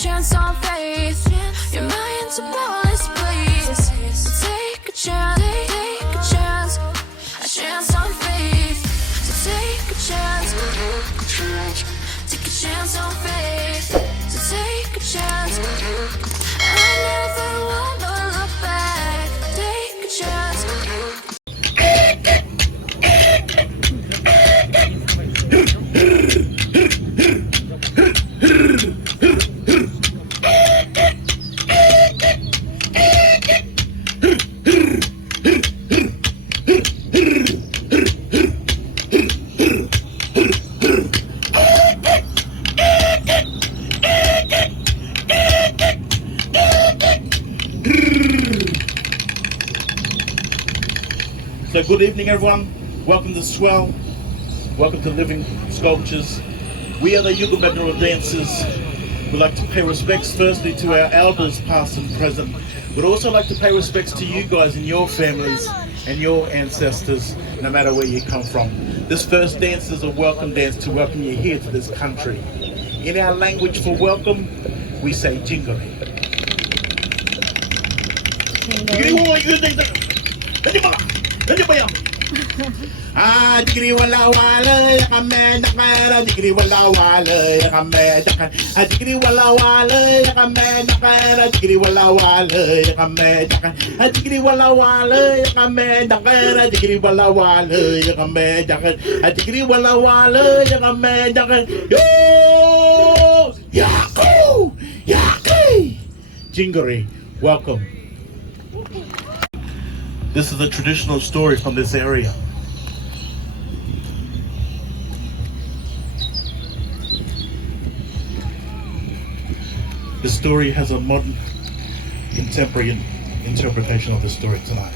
chance on faith. Your mind's a boundless place. So take a chance, take a chance. A chance on faith. So take a chance, take a chance on faith. So take a chance. I never wanna look back. Take a chance. So good evening everyone, welcome to Swell, welcome to Living Sculptures. We are the Yugomadrawa dancers. We'd like to pay respects firstly to our elders past and present. We'd also like to pay respects to you guys and your families and your ancestors, no matter where you come from. This first dance is a welcome dance to welcome you here to this country. In our language for welcome, we say jingari. Ah, digri wala wala yakame nakara digri wala wala yakame dakan ah digri wala wala yakame nakara digri wala wala yakame dakan ah digri wala wala yakame nakara digri wala wala yakame dakan ah digri wala wala yakame dakan yo yaku yaki jingari. Welcome. This is a traditional story from this area. The story has a modern, contemporary interpretation of the story tonight.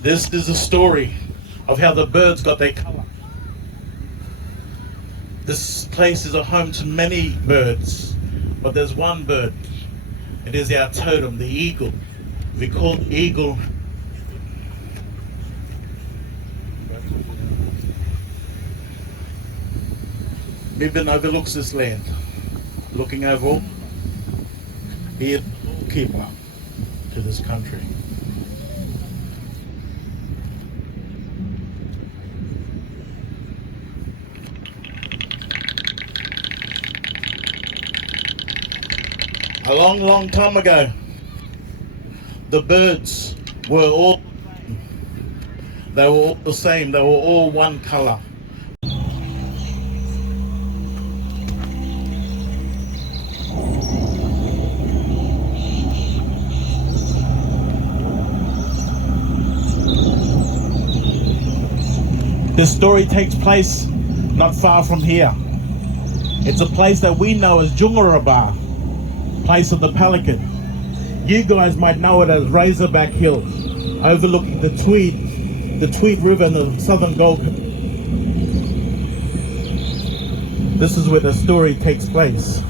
This is a story of how the birds got their color. This place is a home to many birds, but there's one bird. It is our totem, the eagle. We call eagle Niven overlooks this land, looking over all. He is the keeper to this country. A long, long time ago, the birds were all the same. They were all one color. This story takes place not far from here. It's a place that we know as Jungaraba, place of the pelican. You guys might know it as Razorback Hill, overlooking the Tweed River in the southern Gold Coast. This is where the story takes place.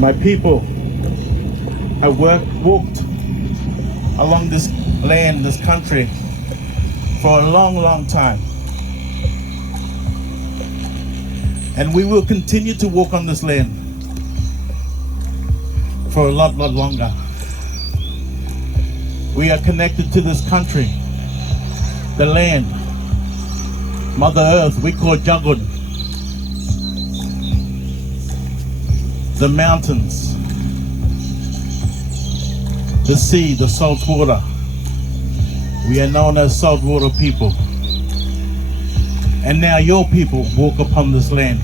My people have walked along this land, this country, for a long, long time. And we will continue to walk on this land for a lot longer. We are connected to this country, the land, Mother Earth, we call Jagun. The mountains, the sea, the salt water, We are known as saltwater people. And now your people walk upon this land.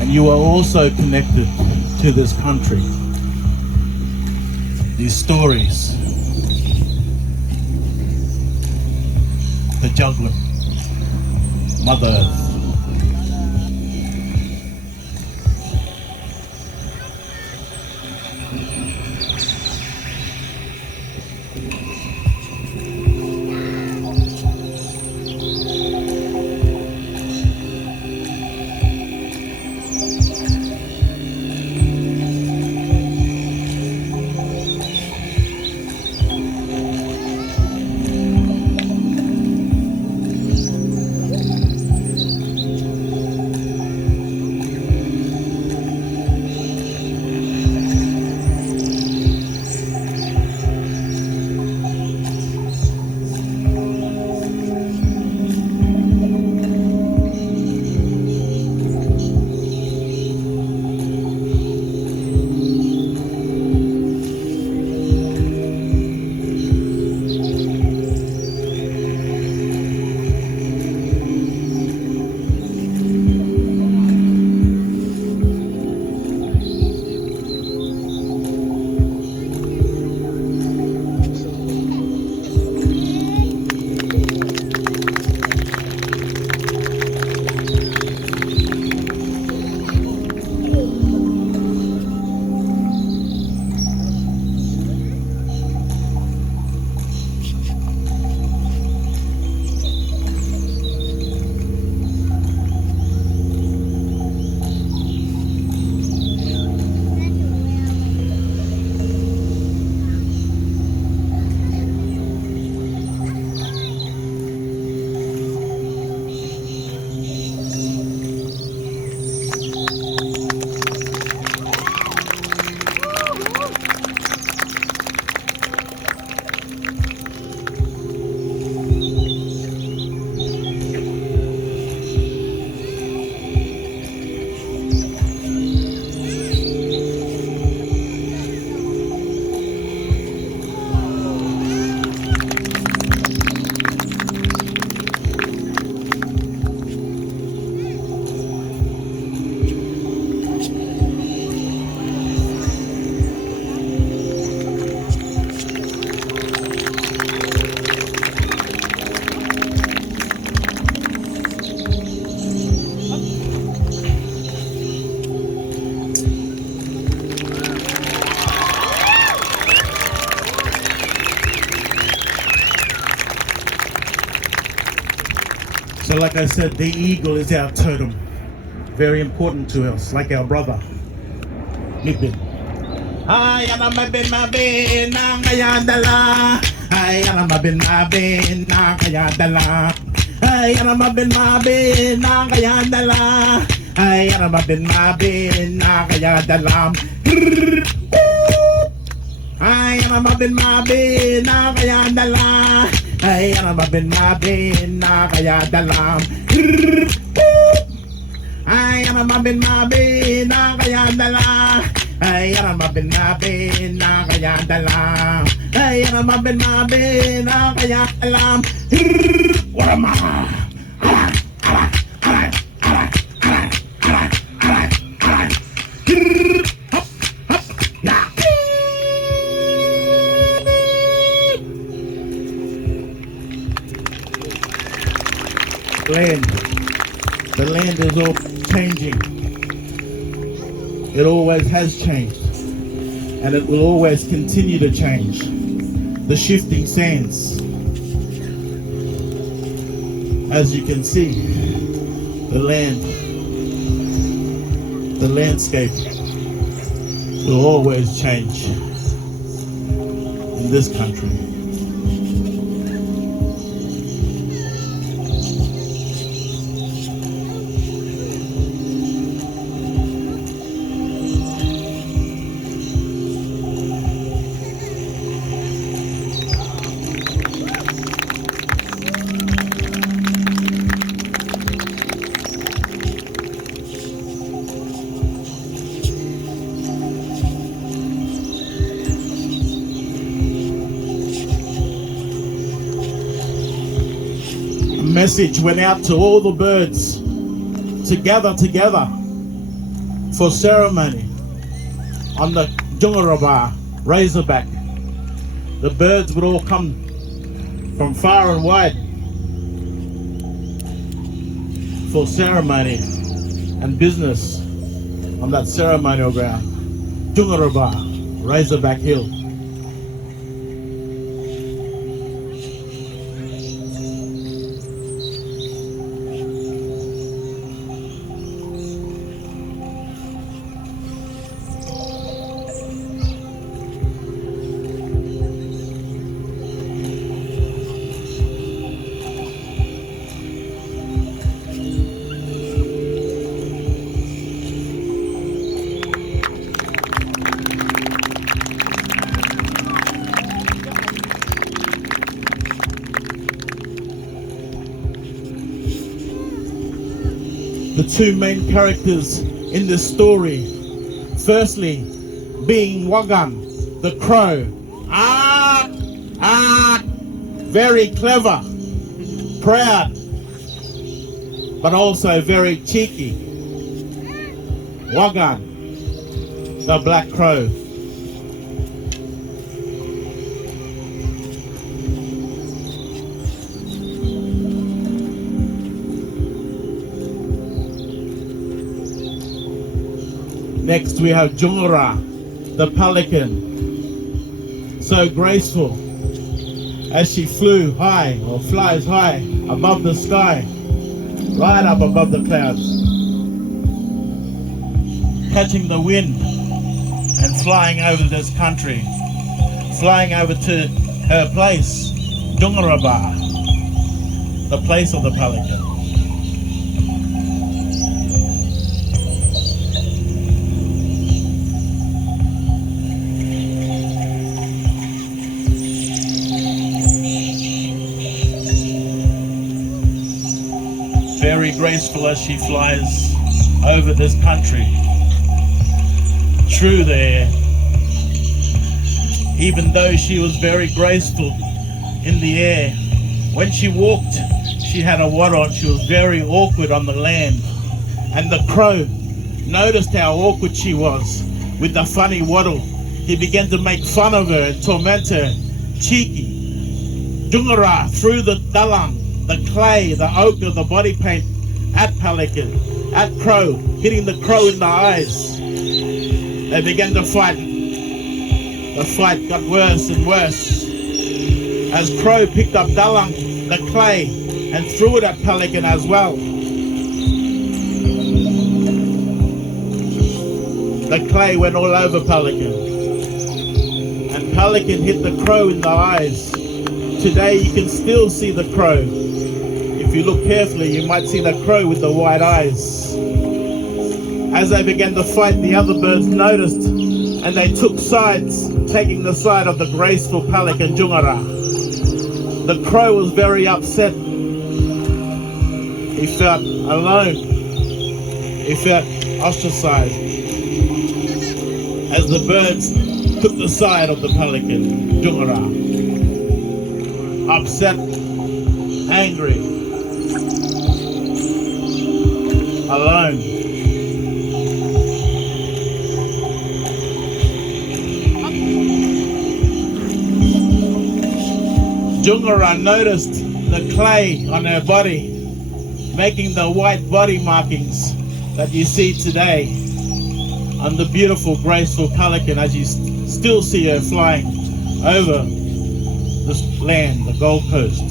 And you are also connected to this country. These stories, the juggling, Mother Earth. So like I said, the eagle is our totem. Very important to us, like our brother. Nipin. Ay, ana mabin na kaya dala. Ay, ana mabin na kaya dala. Ay, ana mabin na kaya dala. Ay, ana mabin na kaya dala. Ay, ana mabin na kaya dala. Ay, ana mabin na kaya dala. Ay, ana mabin na kaya dala. Ay, ana mabin na kaya dala. Ay, ana mabin na kaya dala. Warama. The land is all changing. It always has changed, and it will always continue to change. The shifting sands, as you can see, the landscape will always change in this country. message went out to all the birds to gather together for ceremony on the Jungaraba Razorback. The birds would all come from far and wide for ceremony and business on that ceremonial ground, Jungaraba Razorback Hill. The two main characters in this story, firstly being Wagan, the crow. Very clever, proud, but also very cheeky. Wagan, the black crow. Next we have Jungara, the pelican, so graceful as she flew high or flies high above the sky, right up above the clouds, catching the wind and flying over this country, flying over to her place, Jungaraba, the place of the pelican. Very graceful as she flies over this country, through the air. Even though she was very graceful in the air, when she walked, she had a waddle on. She was very awkward on the land. And the crow noticed how awkward she was with the funny waddle. He began to make fun of her and torment her. Cheeky. Jungara threw the dalang, the clay, the ochre, the body paint at pelican, at crow, hitting the crow in the eyes. They began to fight. The fight got worse and worse as crow picked up dalang, the clay, and threw it at pelican as well. The clay went all over pelican, and pelican hit the crow in the eyes. Today you can still see the crow. If you look carefully, you might see the crow with the white eyes. As they began to fight, the other birds noticed, and they took sides, taking the side of the graceful pelican Jungara. The crow was very upset. He felt alone. He felt ostracized as the birds took the side of the pelican Jungara. Upset, angry, alone. Jungara noticed the clay on her body, making the white body markings that you see today on the beautiful, graceful pelican as you still see her flying over this land, the Gold Coast.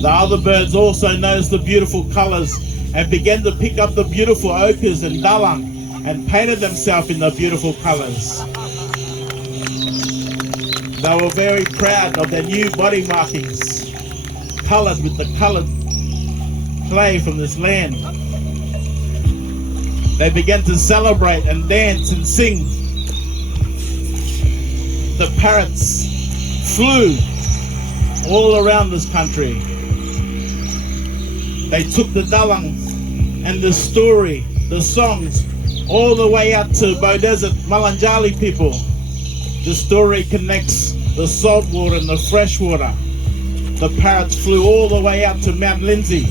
The other birds also noticed the beautiful colors and began to pick up the beautiful ochres and dalang and painted themselves in the beautiful colors. They were very proud of their new body markings, colored with the colored clay from this land. They began to celebrate and dance and sing. The parrots flew all around this country. They took the dalang and the story, the songs, all the way out to Bow Desert, Malanjali people. The story connects the salt water and the fresh water The parrots flew all the way up to Mount Lindsay,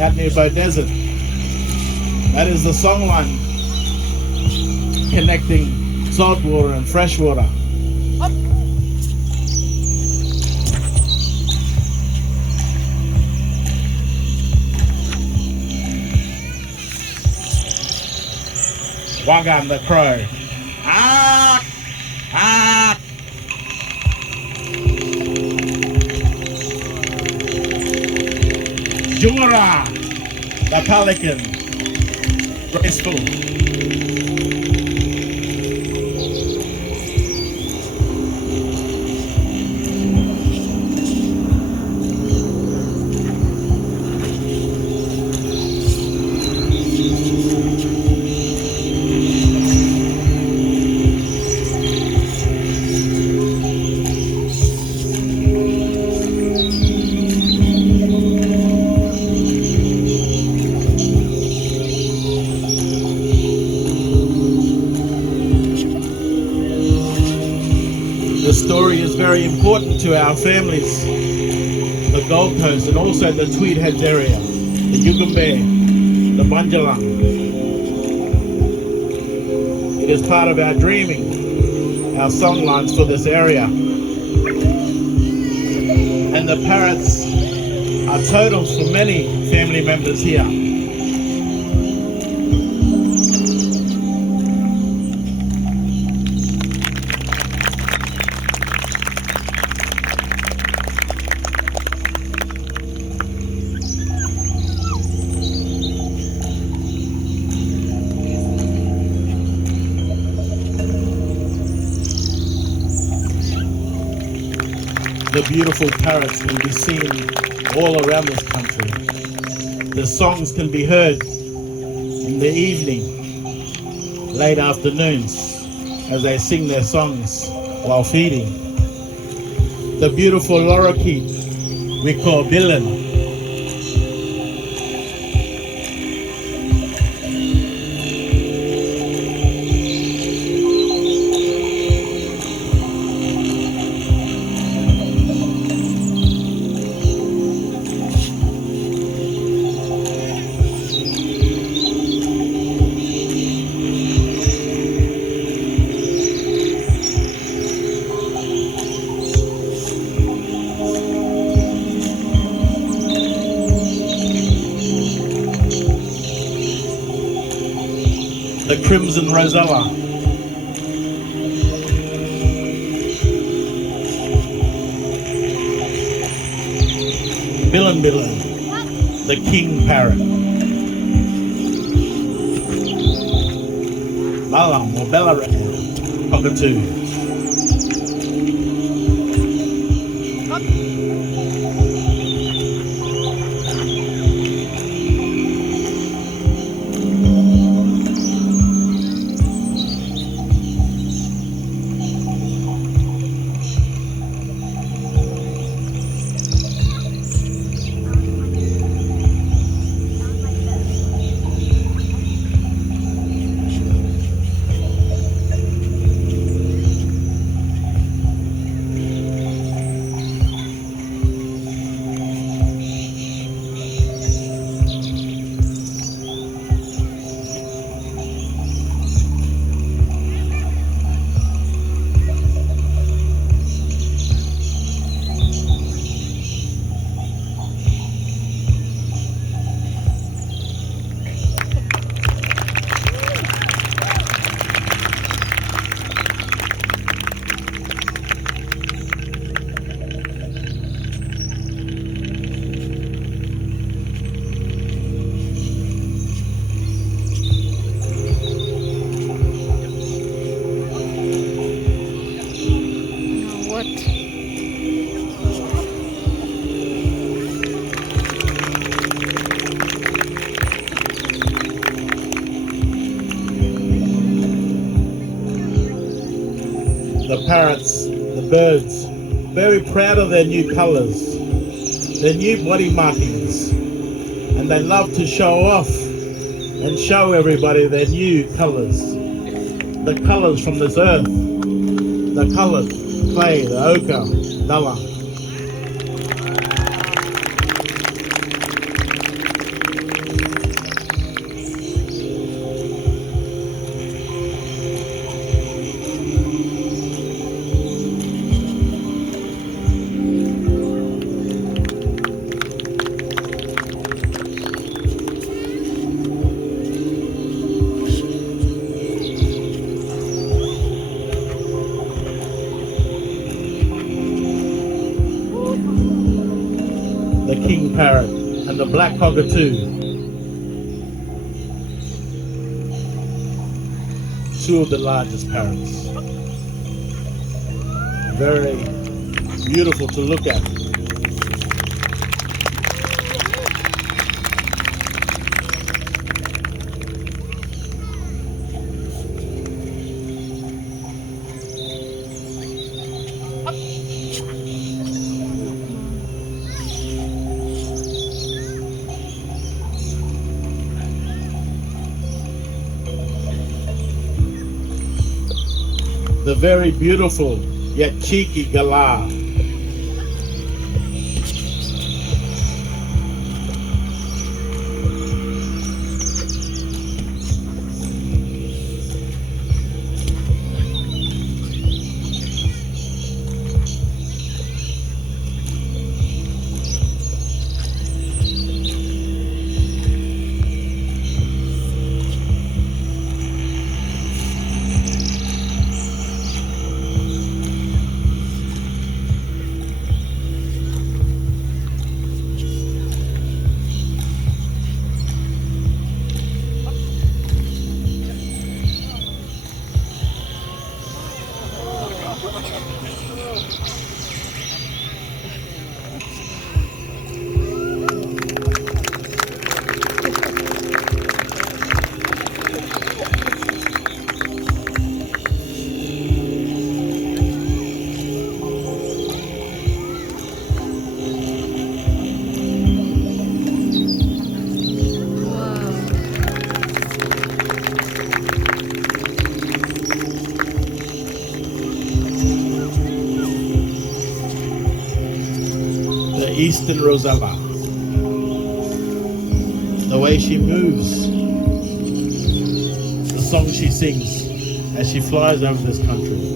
out near Bow Desert. That is the songline connecting saltwater and freshwater. Wagan the crow. Ah! Ah! Jura, the pelican, graceful. The story is very important to our families, the Gold Coast and also the Tweed Heads area, the Yugambeh, the Bunjalung. It is part of our dreaming, our songlines for this area. And the parrots are totems for many family members here. The beautiful parrots can be seen all around this country. The songs can be heard in the evening, late afternoons, as they sing their songs while feeding. The beautiful lorikeet we call Billen. The crimson rosella. Billen, the king parrot. Malam or Bella cockatoo. The parrots, the birds, very proud of their new colors, their new body markings, and they love to show off and show everybody their new colors, the colors from this earth, the colored clay, the ochre, dala. king parrot and the black cockatoo. Two of the largest parrots. Very beautiful to look at. The very beautiful yet cheeky galah. Eastern Rosella. The way she moves, the song she sings as she flies over this country.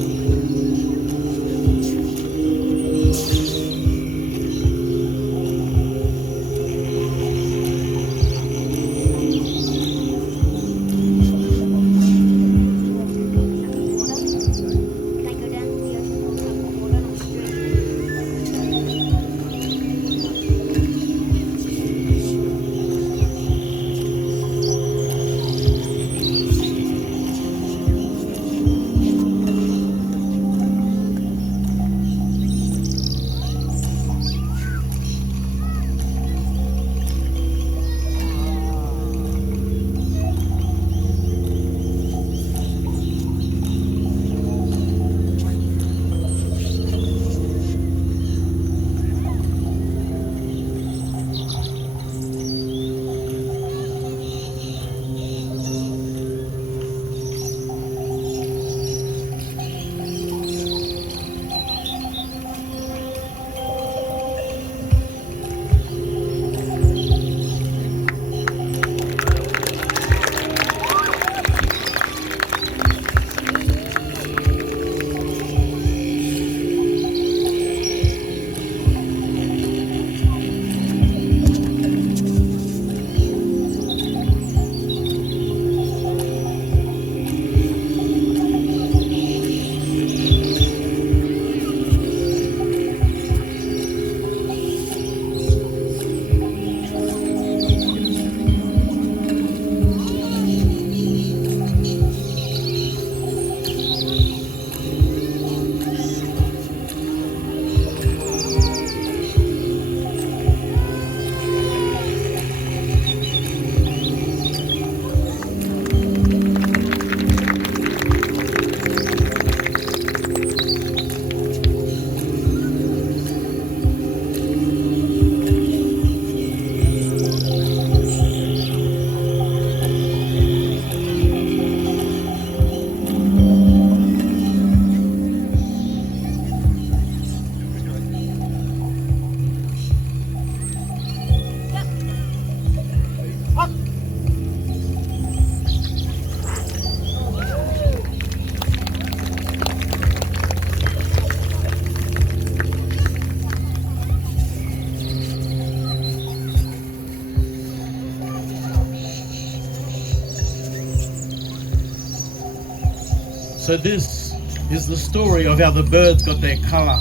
So this is the story of how the birds got their color.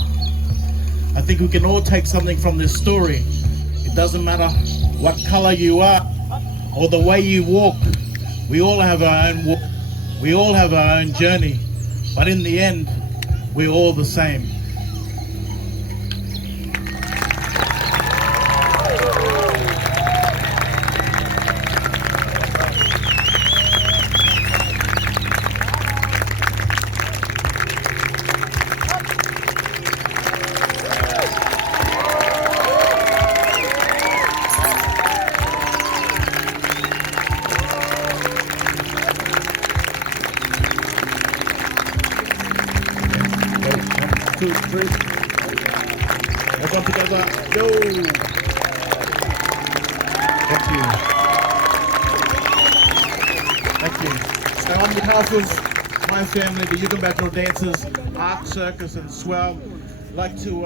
I think we can all take something from this story. It doesn't matter what color you are or the way you walk. We all have our own walk. We all have our own journey. But in the end, we're all the same. Two, three. Everyone together. Yo. Thank you. Thank you. So on behalf of my family, the Yugon Aboriginal Dancers, Art Circus and Swell, I'd like to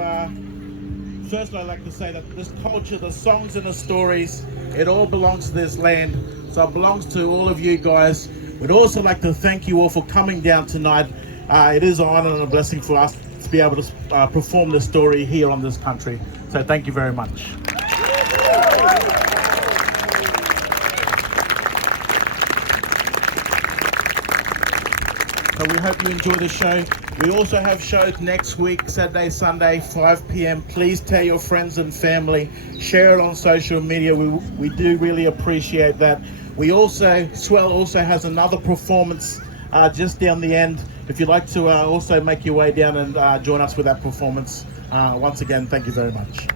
first I'd like to say that this culture, the songs and the stories, it all belongs to this land. So it belongs to all of you guys. We'd also like to thank you all for coming down tonight. It is an honor and a blessing for us to be able to perform this story here on this country. So thank you very much. So we hope you enjoy the show. We also have shows next week, Saturday, Sunday, 5 p.m. Please tell your friends and family, share it on social media. We do really appreciate that. We also, Swell also has another performance just down the end. If you'd like to also make your way down and join us with that performance, once again, thank you very much.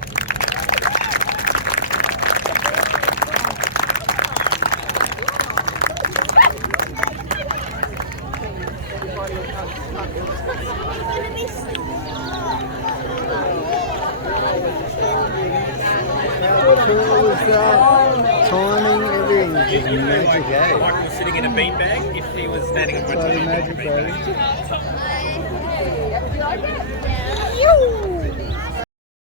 Timing, everything. Magic, eh? Michael sitting in a beanbag if he was standing on my Bloody toe. magic, baby. You.